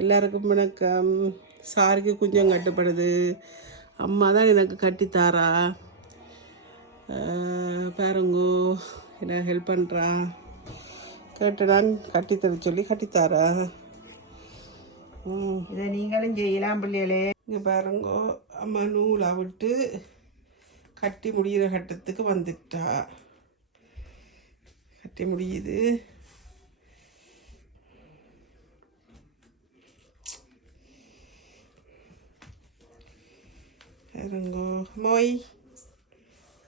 எல்லாருக்கும் வணக்கம். சாருக்கு கொஞ்சம் கட்டுப்படுது. அம்மா தான் எனக்கு கட்டித்தாரா. பாருங்கோ என்ன ஹெல்ப் பண்ணுறா. கேட்டுடான் கட்டித்தர சொல்லி கட்டித்தாரா. இதை நீங்களும் செய்யலாம் பிள்ளைகளே. இங்கே பாருங்கோ அம்மா நூலை விட்டு கட்டி முடிகிற கட்டத்துக்கு வந்துட்டா. கட்டி முடியுது. பாருங்கோ மோய்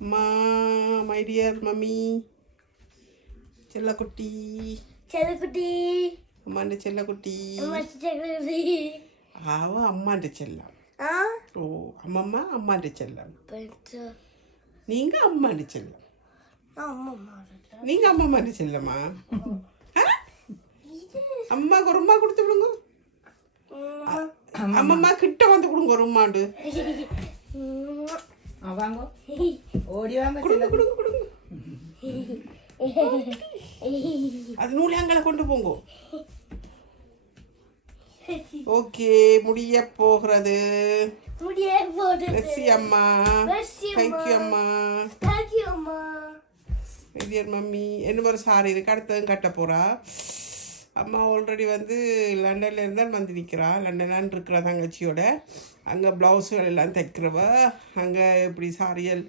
அம்மா, மை டியர் மம்மி, செல்லக்குட்டி அம்மாண்ட செல்லக்குட்டி. ஆவ அம்மாண்ட செல்லம். ஓ அம்மம்மா அம்மாண்ட செல்லம். நீங்க அம்மாண்ட செல்லம். நீங்க அம்மாண்ட செல்லம்மா. அம்மாக்கு ஒரு அம்மா கொடுத்து விடுங்க. அம்மம்மா கிட்ட வந்து கொடுங்க ஒரு உம்மாண்டு. வாங்க ஓடி வாங்க. கொடுங்க கொடுங்க கொடுங்க. அது நூலியாங்களை கொண்டு போங்க. ஓகே முடிய போகிறது. மெர்சி அம்மா. தேங்க்யூ அம்மா. Dear mummy. என்ன ஒரு சாரி இருக்கு, அடுத்ததும் கட்ட போகிறா. அம்மா ஆல்ரெடி வந்து லண்டனில் இருந்தால் வந்து நிற்கிறா. லண்டனான் இருக்கிற தங்கச்சியோட. அங்கே ப்ளவுஸுகள் எல்லாம் தைக்கிறவ. அங்கே இப்படி சாரியல்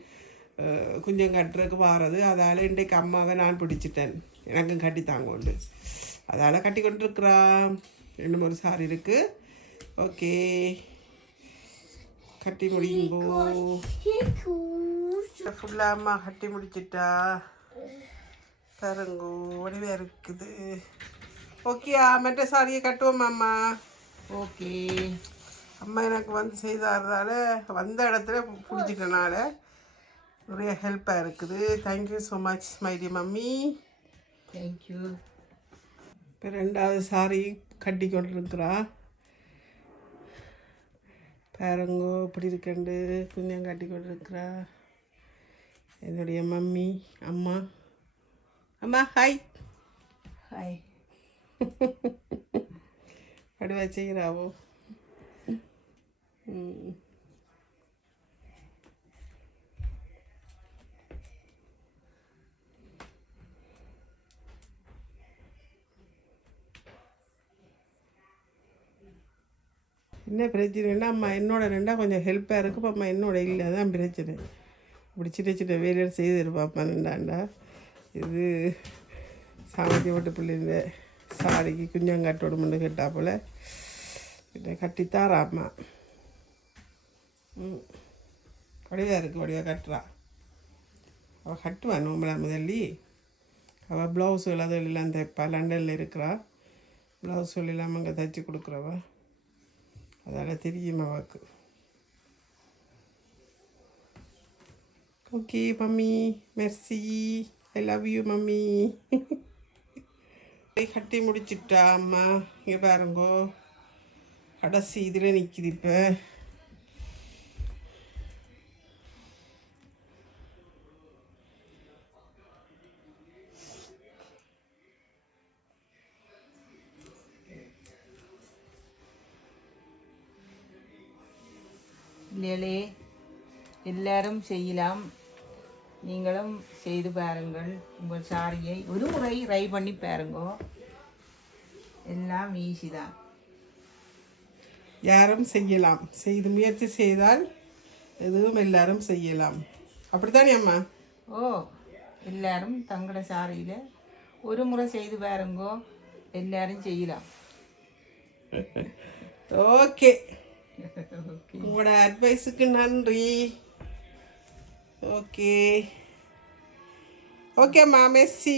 கொஞ்சம் கட்டுறதுக்கு வாரது. அதால் இன்றைக்கு அம்மாவை நான் பிடிச்சிட்டேன், எனக்கும் கட்டி தாங்கோண்டு. அதால் கட்டி கொண்டிருக்கிறா. இன்னும் ஒரு சாரி இருக்குது. ஓகே கட்டி முடியுங்கோ. ஃபுல்லாக அம்மா கட்டி முடிச்சிட்டா. பாருங்கோ வடிவாக இருக்குது. ஓகேயா மற்ற சாரியை கட்டுவோம் அம்மா. ஓகே அம்மா எனக்கு வந்து செய்தாரதால வந்த இடத்துல பிடிச்சிட்டனால நிறைய ஹெல்ப்பாக இருக்குது. Thank you so much my dear mummy. Thank you. இப்போ ரெண்டாவது சாரி கட்டி கொண்டிருக்கிறா. பாருங்கோ இப்படி இருக்கண்டு கொஞ்சம் கட்டி கொண்டிருக்கிறா. என்னுடைய மம்மி அம்மா. அம்மா ஹாய். ஹாய். வடிவா செய்கிறாவோ. என்ன பிரச்சனைன்னா அம்மா என்னோட ரெண்டா கொஞ்சம் ஹெல்ப்பாக இருக்குது. அம்மா என்னோட இல்லை, அதான் பிரச்சனை. இப்படி சின்ன சின்ன வேலையை செய்திருப்பாப்பா ரெண்டாண்டா. இது சாமத்தி போட்டு பிள்ளைங்க சாரிக்கு குஞ்சம் கட்டோடுமுன்னு கேட்டா போல் கிட்ட கட்டித்தாரா அம்மா. வடிவாக இருக்குது, வடிவாக கட்டுறா. அவள் கட்டுவான் நோம்பலா முதல்லி. அவள் ப்ளவுஸுகள் அதெல்லாம் தைப்பா. லண்டனில் இருக்கிறா. ப்ளவுஸுகள் இல்லாமல் அங்கே தைச்சி கொடுக்குறவ. அதால் தெரியும் அவளுக்கு. Okay mummy Mercy, I love you mummy. கட்டி முடிச்சிட்டா அம்மா. இங்கே பாருங்கோ கடைசி இதில் நிற்கிது. இப்போ பிள்ளைகளே எல்லாரும் செய்யலாம். நீங்களும் செய்து பாருங்கள். உங்கள் சாரியை ஒரு முறை ட்ரை பண்ணி பாருங்கோ. எல்லாம் ஈஸி தான். யாரும் செய்யலாம். செய்து முயற்சி செய்தால் எதுவும் எல்லாரும் செய்யலாம். அப்படித்தானே அம்மா? ஓ எல்லாரும் தங்களோட சாரியில் ஒரு முறை செய்து பாருங்கோ. எல்லாரும் செய்யலாம். ஓகே உங்களோட அட்வைஸுக்கு நன்றி. ஓகே ஓகேம்மா மெர்சி.